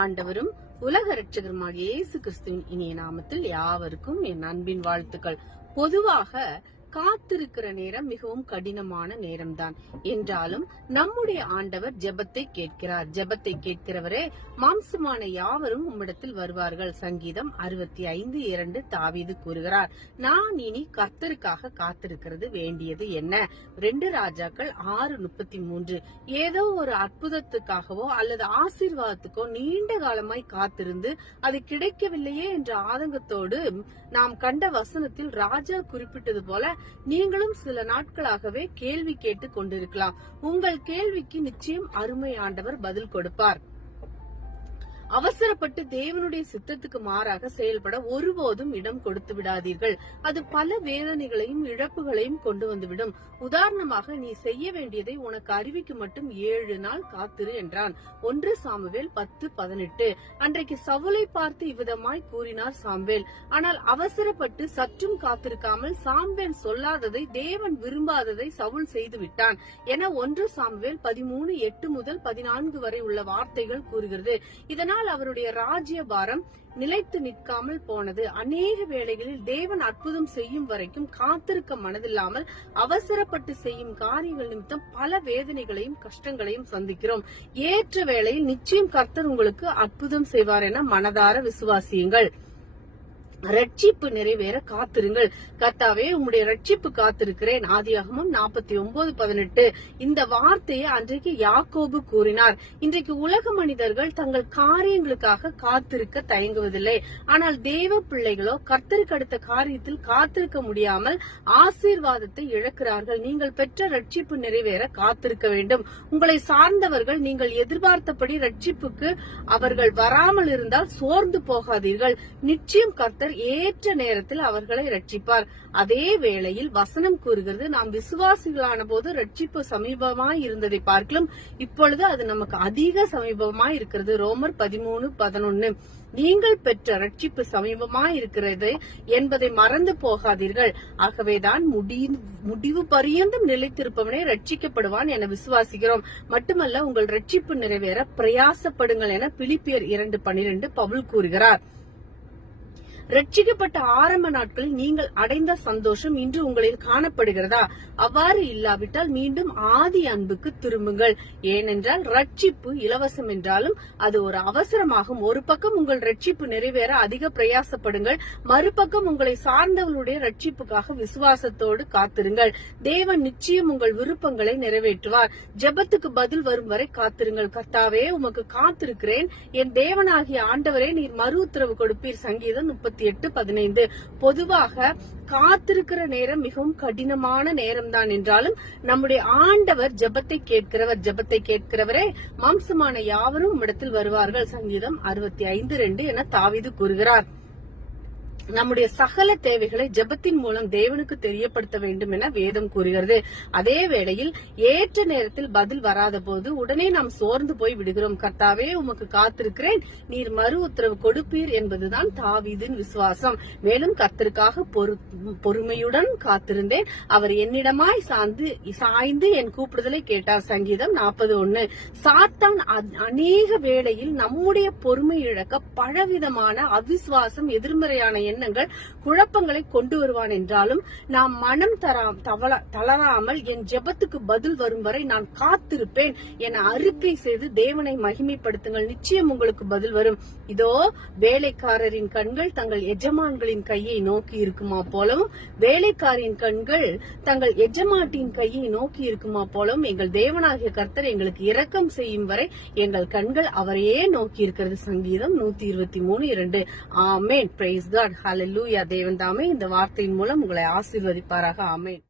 ஆண்டவரும் உலக இரட்சகருமாகிய இயேசு கிறிஸ்துவின் இனிய நாமத்தில் யாவருக்கும் என் அன்பின் வாழ்த்துக்கள். பொதுவாக காத்திருக்கிற நேரம் மிகவும் கடினமான நேரம்தான் என்றாலும் நம்முடைய ஆண்டவர் ஜெபத்தை கேட்கிறார். ஜெபத்தை கேட்கிறவரே மாம்சமான யாவரும் உம்மிடத்தில் வருவார்கள். சங்கீதம் 65:2 தாவீது கூறுகிறார். நான் இனி கர்த்தருக்காக காத்திருக்கிறது வேண்டியது என்ன? 2 ராஜாக்கள் 6:33. ஏதோ ஒரு அற்புதத்துக்காகவோ அல்லது ஆசீர்வாதத்துக்கோ நீண்ட காலமாய் காத்திருந்து அது கிடைக்கவில்லையே என்ற ஆதங்கத்தோடு நாம் கண்ட வசனத்தில் ராஜா குறிப்பிட்டது போல நீங்களும் சில நாட்களாகவே கேள்வி கேட்டுக் கொண்டிருக்கலாம். உங்கள் கேள்விக்கு நிச்சயம் அருமை ஆண்டவர் பதில் கொடுப்பார். அவசரப்பட்டு தேவனுடைய சித்தத்துக்கு மாறாக செயல்பட ஒருபோதும் இடம் கொடுத்து விடாதீர்கள். அது பல வேதனைகளையும் இழப்புகளையும் கொண்டு வந்துவிடும். உதாரணமாக, நீ செய்ய வேண்டியதை உனக்கு அறிவிக்கு மட்டும் 7 நாள் காத்திரு என்றான். 1 சாமுவேல் 10:18. அன்றைக்கு சவுலை பார்த்து இவ்விதமாய் கூறினார் சாமுவேல். ஆனால் அவசரப்பட்டு சற்றும் காத்திருக்காமல் சாமுவேல் சொல்லாததை, தேவன் விரும்பாததை சவுல் செய்து விட்டான் என 1 சாமுவேல் 13:8 முதல் 14 வரை உள்ள வார்த்தைகள் கூறுகிறது. இதனால் அவருடைய ராஜ்ய பாரம் நிலைத்து நிற்காமல் போனது. அநேக வேளைகளில் தேவன் அற்புதம் செய்யும் வரைக்கும் காத்திருக்க மனதில்லாமல் அவசரப்பட்டு செய்யும் காரியங்கள் நிமித்தம் பல வேதனைகளையும் கஷ்டங்களையும் சந்திக்கிறோம். ஏற்ற வேளையில் நிச்சயம் கர்த்தர் உங்களுக்கு அற்புதம் செய்வார் என மனதார விசுவாசியுங்கள். ரட்சிப்பு நிறைவேற காத்திருங்கள். கர்த்தாவே, உம்முடைய ரட்சிப்பு காத்திருக்கிறேன். ஆதியாகமம் 49:18. இந்த வார்த்தையை அன்றைக்கு யாக்கோபு கூறினார். இன்றைக்கு உலக மனிதர்கள் தங்கள் காரியங்களுக்காக காத்திருக்க தயங்குவதில்லை. ஆனால் தேவ பிள்ளைகளோ கர்த்தருக்கு அடுத்த காரியத்தில் காத்திருக்க முடியாமல் ஆசீர்வாதத்தை இழக்கிறார்கள். நீங்கள் பெற்ற ரட்சிப்பு நிறைவேற காத்திருக்க வேண்டும். உங்களை சார்ந்தவர்கள் நீங்கள் எதிர்பார்த்தபடி ரட்சிப்புக்கு அவர்கள் வராமல் இருந்தால் சோர்ந்து போகாதீர்கள். நிச்சயம் கர்த்தர் ஏற்ற நேரத்தில் அவர்களை ரட்சிப்பார். அதே வேளையில் வசனம் கூறுகிறது, நாம் விசுவாசிகளான போது ரட்சிப்பு சமீபமாய் இருந்ததை பார்க்கலாம், இப்பொழுது அது நமக்கு அதிக சமீபமாய் இருக்கிறது. ரோமர் 13:11. நீங்கள் பெற்ற ரட்சிப்பு சமீபமாய் இருக்கிறது என்பதை மறந்து போகாதீர்கள். ஆகவேதான் முடிவு பரியந்தம் நிலைத்திருப்பவனே ரட்சிக்கப்படுவான் என விசுவாசிக்கிறோம். மட்டுமல்ல, உங்கள் ரட்சிப்பு நிறைவேற பிரயாசப்படுங்கள் என பிலிப்பியர் 2:12 பவுல் கூறுகிறார். ரட்சிக்கப்பட்ட ஆரம்ப நாட்களில் நீங்கள் அடைந்த சந்தோஷம் இன்று உங்களில் காணப்படுகிறதா? அவ்வாறு இல்லாவிட்டால் மீண்டும் ஆதி அன்புக்கு திரும்புங்கள். ஏனென்றால் ரட்சிப்பு இலவசம் என்றாலும் அது ஒரு அவசரமாகும். ஒரு பக்கம் உங்கள் ரட்சிப்பு நிறைவேற அதிக பிரயாசப்படுங்கள், மறுபக்கம் உங்களை சார்ந்தவர்களுடைய ரட்சிப்புக்காக விசுவாசத்தோடு காத்திருங்கள். தேவன் நிச்சயம் உங்கள் விருப்பங்களை நிறைவேற்றுவார். ஜெபத்துக்கு பதில் வரும் வரை காத்திருங்கள். கர்த்தாவே, உமக்கு காத்திருக்கிறேன். என் தேவனாகிய ஆண்டவரே, நீர் மறு உத்தரவு கொடுப்பீர். சங்கீதம் 38:15. பொதுவாக காத்திருக்கிற நேரம் மிகவும் கடினமான நேரம்தான் என்றாலும் நம்முடைய ஆண்டவர் ஜெபத்தை கேட்கிறவரே மாம்சமான யாவரும் இடத்தில் வருவார்கள். சங்கீதம் 65:2 என தாவீது கூறுகிறார். நம்முடைய சகல தேவைகளை ஜெபத்தின் மூலம் தேவனுக்கு தெரியப்படுத்த வேண்டும் என வேதம் கூறுகிறது. அதே வேளையில் ஏற்ற நேரத்தில் பதில் வராத போது உடனே நாம் சோர்ந்து போய் விடுகிறோம். கர்த்தாவே, உமக்கு காத்திருக்கிறேன், நீர் மறு உத்தரவு கொடுப்பீர் என்பதுதான் தாவீதின் விசுவாசம். மேலும் கர்த்தருக்காக பொறுமையுடன் காத்திருந்தேன், அவர் என்னிடமாய் சாய்ந்து என் கூப்பிடுதலை கேட்டார். சங்கீதம் 40:1. சாத்தான் அநேக வேளையில் நம்முடைய பொறுமை இழக்க பலவிதமான அவிசுவாசம், எதிர்மறையான எண்ணங்கள், குழப்பங்களை கொண்டு வருவான். என்றாலும் நாம் மனம் தளராமல் என் ஜெபத்துக்கு பதில் வரும் வரை நான் காத்திருப்பேன் என அறிக்கை செய்து தேவனை மகிமைப்படுத்துங்கள். நிச்சயம் உங்களுக்கு பதில் வரும். இதோ, வேலைக்காரரின் கண்கள் தங்கள் எஜமான்களின் கையை நோக்கி இருக்குமா போலவும் வேலைக்காரின் கண்கள் தங்கள் எஜமாட்டின் கையை நோக்கி இருக்குமா போலவும் எங்கள் தேவனாகிய கர்த்தர் எங்களுக்கு இரக்கம் செய்யும் வரை எங்கள் கண்கள் அவரையே நோக்கி இருக்கிறது. சங்கீதம் 123:2. ஆமென். Praise God. ஹல்லேலூயா. தேவன் தாமே இந்த வார்த்தையின் மூலம் உங்களை ஆசீர்வதிப்பாராக. ஆமென்.